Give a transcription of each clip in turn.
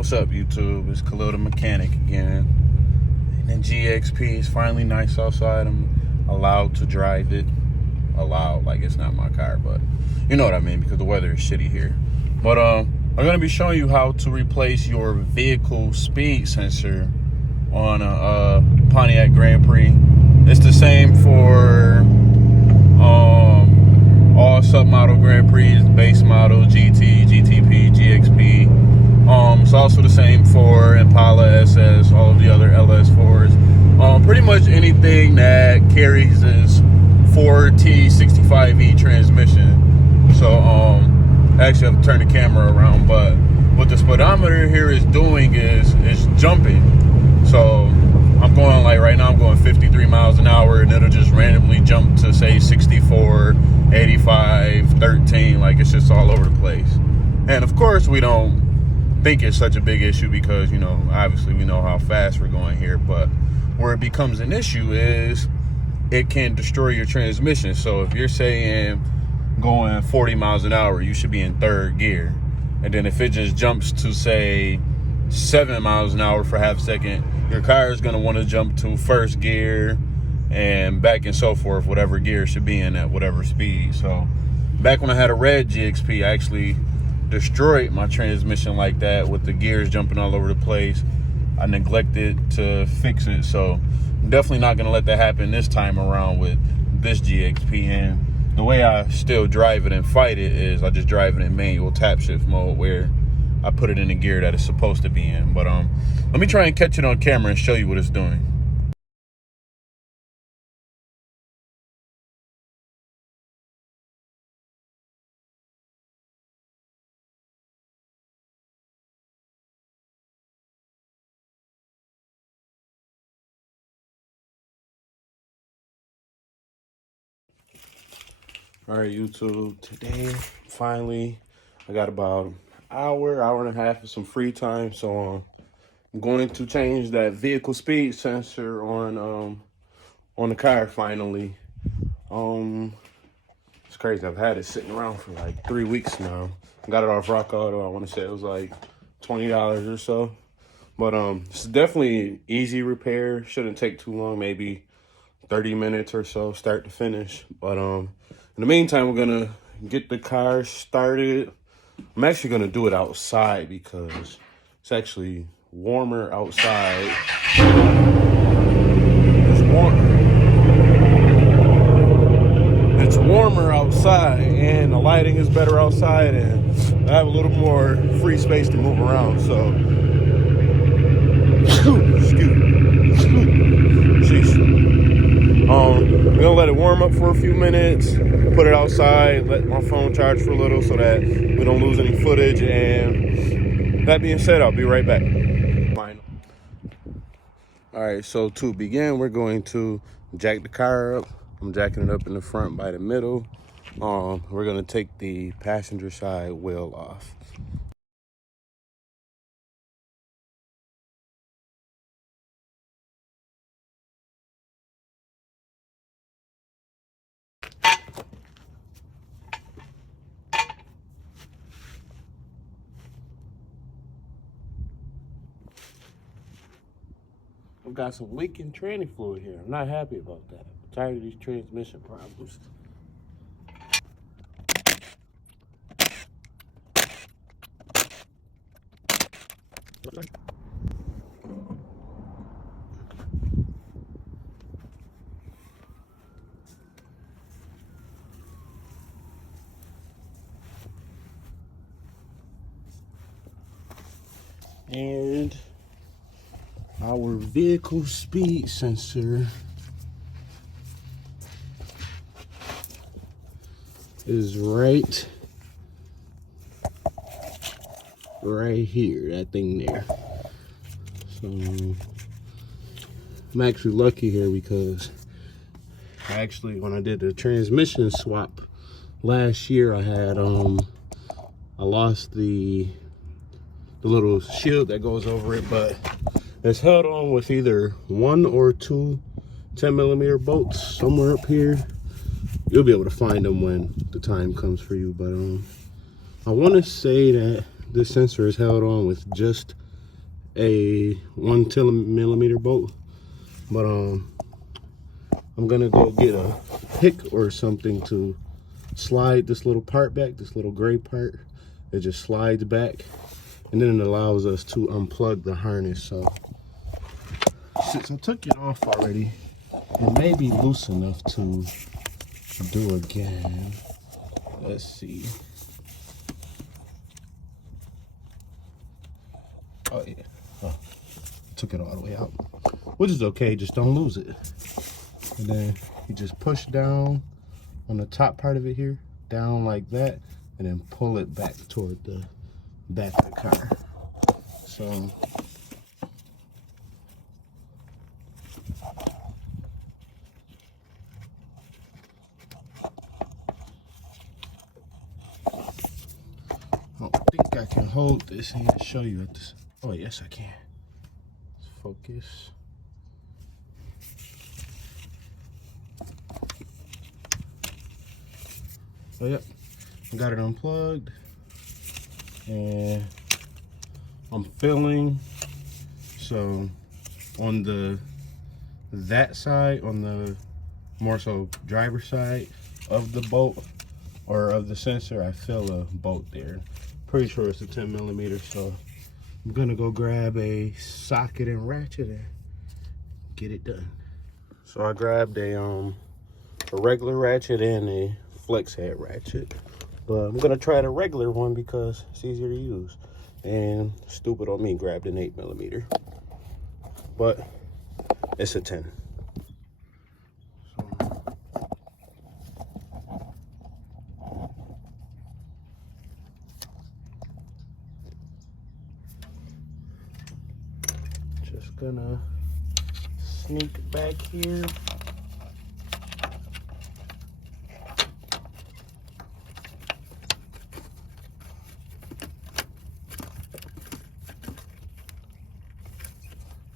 What's up, YouTube? It's Khalil the Mechanic again. And then GXP is finally nice outside. I'm allowed to drive it. Allowed, like it's not my car, but you know what I mean, because the weather is shitty here. But I'm gonna be showing you how to replace your vehicle speed sensor on a Pontiac Grand Prix. It's the same for all submodel Grand Prix, base model, GT, GTP, GXP. It's also the same for Impala, SS, all of the other LS4s. Pretty much anything that carries this 4T65E transmission. So I actually have to turn the camera around, but what the speedometer here is doing is jumping. So I'm going, like right now I'm going 53 miles an hour, and it'll just randomly jump to say 64, 85, 13, like it's just all over the place. And of course we don't think it's such a big issue because, you know, obviously we know how fast we're going here, but where it becomes an issue is it can destroy your transmission. So if you're saying going 40 miles an hour, you should be in third gear, and then if it just jumps to say 7 miles an hour for half a second, your car is going to want to jump to first gear and back and so forth, whatever gear it should be in at whatever speed. So back when I had a red GXP, I actually destroyed my transmission like that with the gears jumping all over the place. I neglected to fix it, so I'm definitely not going to let that happen this time around with this GXP. And the way I still drive it and fight it is I just drive it in manual tap shift mode, where I put it in the gear that it's supposed to be in. But let me try and catch it on camera and show you what it's doing. All right, YouTube, today finally I got about an hour and a half of some free time, so I'm going to change that vehicle speed sensor on the car finally. It's crazy. I've had it sitting around for like 3 weeks now. Got it off Rock Auto. I want to say it was like $20 or so. But it's definitely easy repair. Shouldn't take too long, maybe 30 minutes or so, start to finish. But in the meantime, we're gonna get the car started. I'm actually gonna do it outside because it's actually warmer outside. It's warmer outside, and the lighting is better outside, and I have a little more free space to move around. So, excuse me. Jeez. I'm gonna let it warm up for a few minutes, put it outside, let my phone charge for a little so that we don't lose any footage. And that being said, I'll be right back. Fine. All right, so to begin, we're going to jack the car up. I'm jacking it up in the front by the middle. We're gonna take the passenger side wheel off. I've got some leaking tranny fluid here. I'm not happy about that. I'm tired of these transmission problems. And our vehicle speed sensor is right here, that thing there. So I'm actually lucky here because when I did the transmission swap last year, I had I lost the little shield that goes over it, but it's held on with either 1 or 2 10mm bolts somewhere up here. You'll be able to find them when the time comes for you, but I want to say that this sensor is held on with just a 1 millimeter bolt, but I'm gonna go get a pick or something to slide this little part back, this little gray part. It just slides back, and then it allows us to unplug the harness. So since I took it off already, it may be loose enough to do again. Let's see. Oh yeah, oh, took it all the way out, which is okay, just don't lose it. And then you just push down on the top part of it here, down like that, and then pull it back toward the back of the car. So I don't think I can hold this here to show you at this. Oh yes I can. Let's focus. So yep, I got it unplugged, and I'm filling. So on that side, on the more so driver side of the bolt or of the sensor, I fill a bolt there. Pretty sure it's a 10 millimeter, so I'm gonna go grab a socket and ratchet and get it done. So I grabbed a regular ratchet and a flex head ratchet, but I'm gonna try the regular one because it's easier to use. And stupid on me, grabbed an 8 millimeter, but it's a 10. Just gonna sneak back here.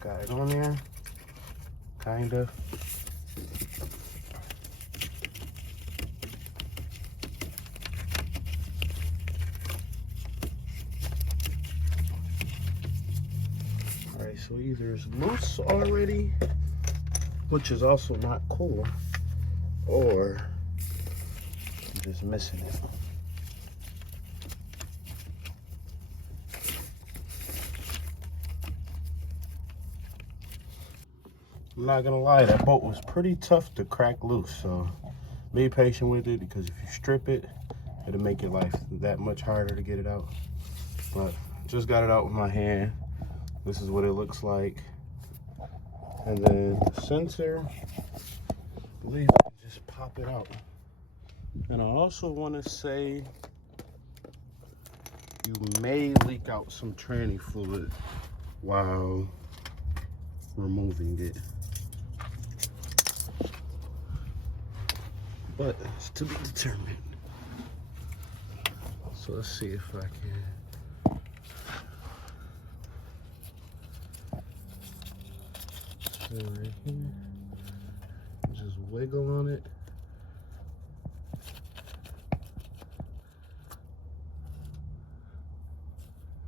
Got it on there, kind of. All right, so either it's loose already, which is also not cool, or I'm just missing it. I'm not gonna lie, that bolt was pretty tough to crack loose, so be patient with it, because if you strip it, it'll make your life that much harder to get it out. But just got it out with my hand. This is what it looks like. And then the sensor, I believe I can just pop it out. And I also want to say you may leak out some tranny fluid while removing it, but it's to be determined. So let's see if I can. Right here, just wiggle on it.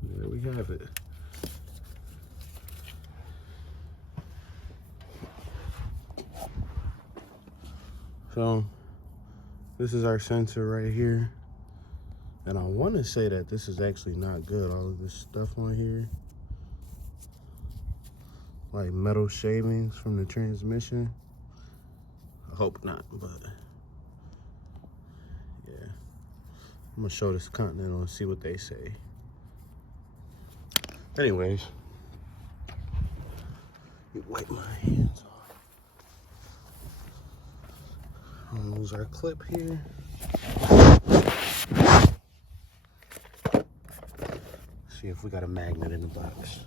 There we have it. So this is our sensor right here, and I want to say that this is actually not good. All of this stuff on here, like metal shavings from the transmission. I hope not, but yeah. I'm gonna show this Continental and see what they say. Anyways, wipe my hands off. I'm gonna lose our clip here. See if we got a magnet in the box.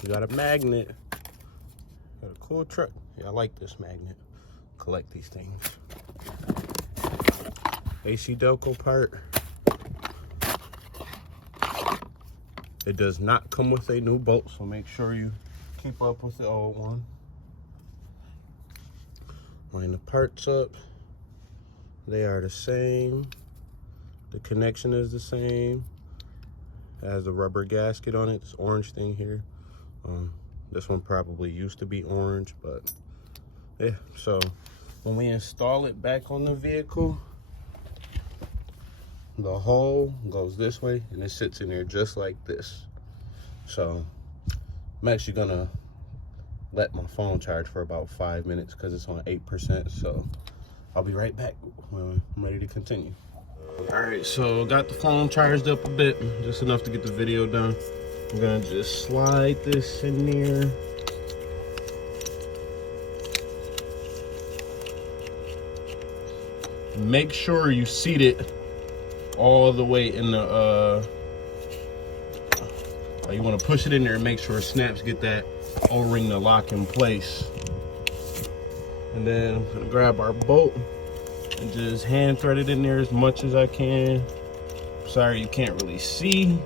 We got a magnet. Got a cool truck. Yeah, I like this magnet. Collect these things. AC Delco part. It does not come with a new bolt, so make sure you keep up with the old one. Line the parts up. They are the same. The connection is the same. It has a rubber gasket on it. This orange thing here. This one probably used to be orange, but yeah. So when we install it back on the vehicle, the hole goes this way and it sits in there just like this. So I'm actually gonna let my phone charge for about 5 minutes because it's on 8%. So I'll be right back when I'm ready to continue. All right, so got the phone charged up a bit, just enough to get the video done. I'm gonna just slide this in there. Make sure you seat it all the way in the, you wanna push it in there and make sure it snaps, get that O-ring to lock in place. And then I'm gonna grab our bolt and just hand thread it in there as much as I can. Sorry you can't really see.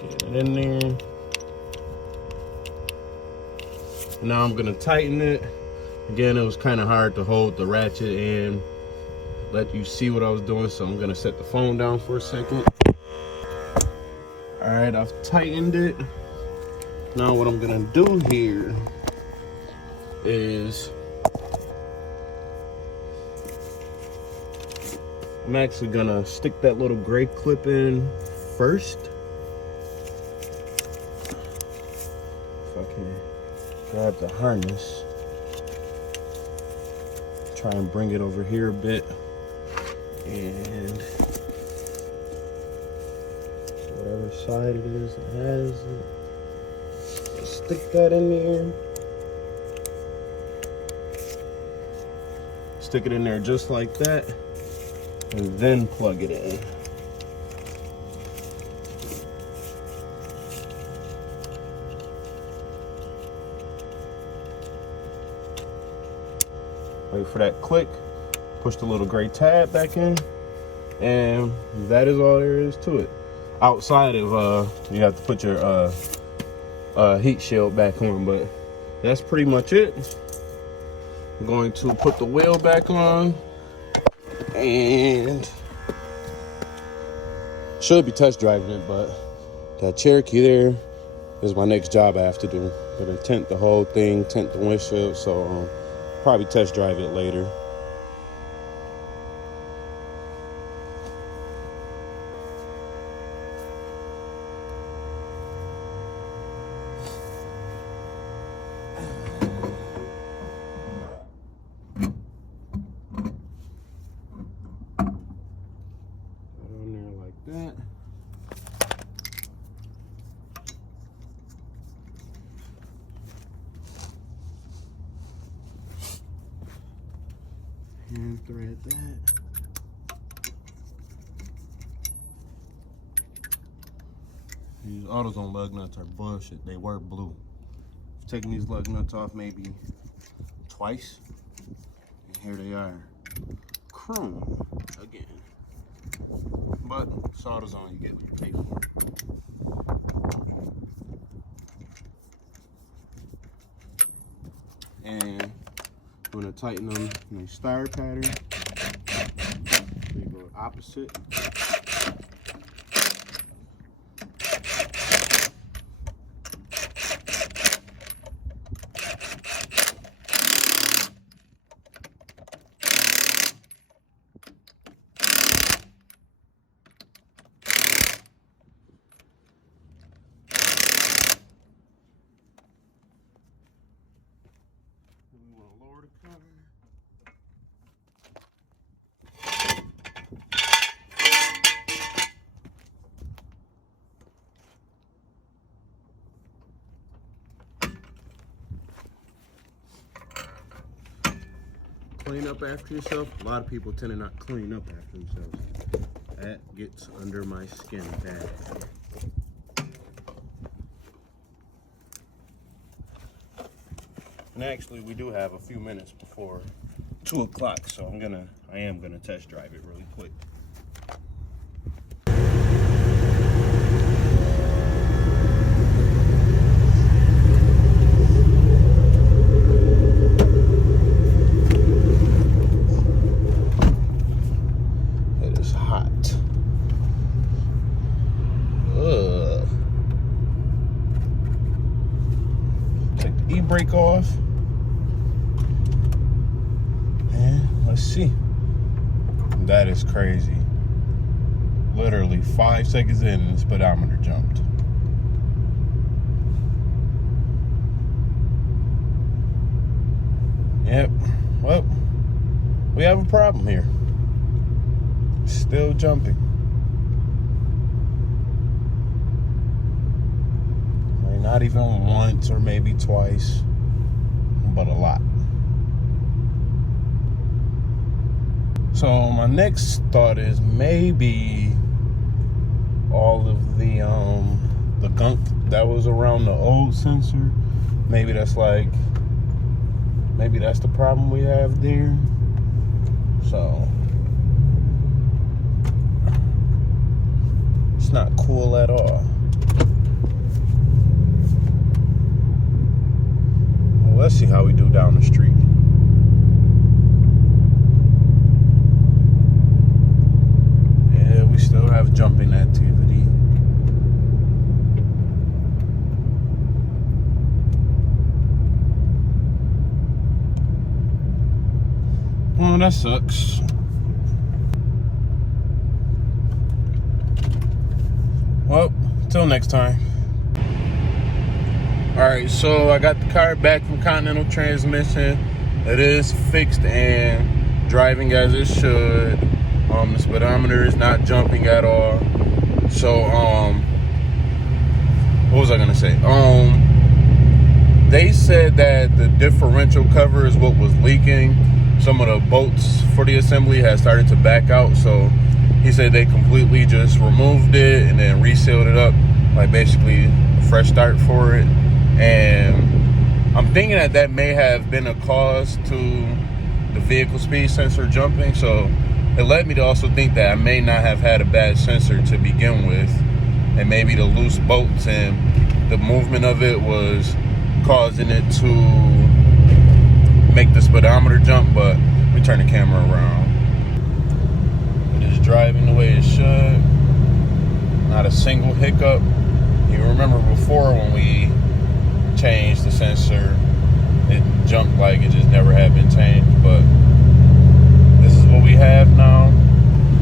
Get it in there. Now I'm gonna tighten it. Again, it was kind of hard to hold the ratchet and let you see what I was doing, so I'm gonna set the phone down for a second. All right, I've tightened it. Now what I'm gonna do here is I'm actually gonna stick that little gray clip in first. If I can grab the harness, try and bring it over here a bit, and whatever side it is that has it, stick that in there. Stick it in there just like that, and then plug it in. Wait for that click, push the little gray tab back in, and that is all there is to it. Outside of, you have to put your heat shield back on, but that's pretty much it. I'm going to put the wheel back on, and should be test driving it, but that Cherokee there is my next job I have to do. Gonna tint the whole thing, tint the windshield, so probably test drive it later. On there like that. Hand thread that. These AutoZone lug nuts are bullshit. They were blue. I've taken these lug nuts off maybe twice, and here they are, chrome again. But it's AutoZone, you get what you pay for. And I'm gonna tighten them in a star pattern. We go opposite. We want to lower the cover. Clean up after yourself. A lot of people tend to not clean up after themselves. That gets under my skin bad. And actually, we do have a few minutes before 2 o'clock, so I am gonna test drive it really quick. It is hot. Ugh. Take the e-brake off. Let's see. That is crazy. Literally 5 seconds in and the speedometer jumped. Yep. Well, we have a problem here. Still jumping. Like not even once or maybe twice, but a lot. So my next thought is maybe all of the gunk that was around the old sensor, maybe that's the problem we have there. So it's not cool at all. Well, let's see how we do down the street. We still have jumping activity. Oh, that sucks. Well, till next time. Alright, so I got the car back from Continental Transmission. It is fixed and driving as it should. The speedometer is not jumping at all. So, what was I gonna say? They said that the differential cover is what was leaking. Some of the bolts for the assembly had started to back out. So he said they completely just removed it and then resealed it up, like basically a fresh start for it. And I'm thinking that may have been a cause to the vehicle speed sensor jumping. So it led me to also think that I may not have had a bad sensor to begin with, and maybe the loose bolts and the movement of it was causing it to make the speedometer jump. But let me turn the camera around. It is driving the way it should. Not a single hiccup. You remember before when we changed the sensor, it jumped like it just never had been changed, but this is what we have now.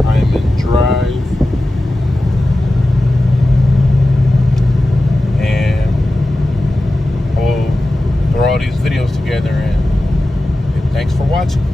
I am in drive. And we'll throw all these videos together, and thanks for watching.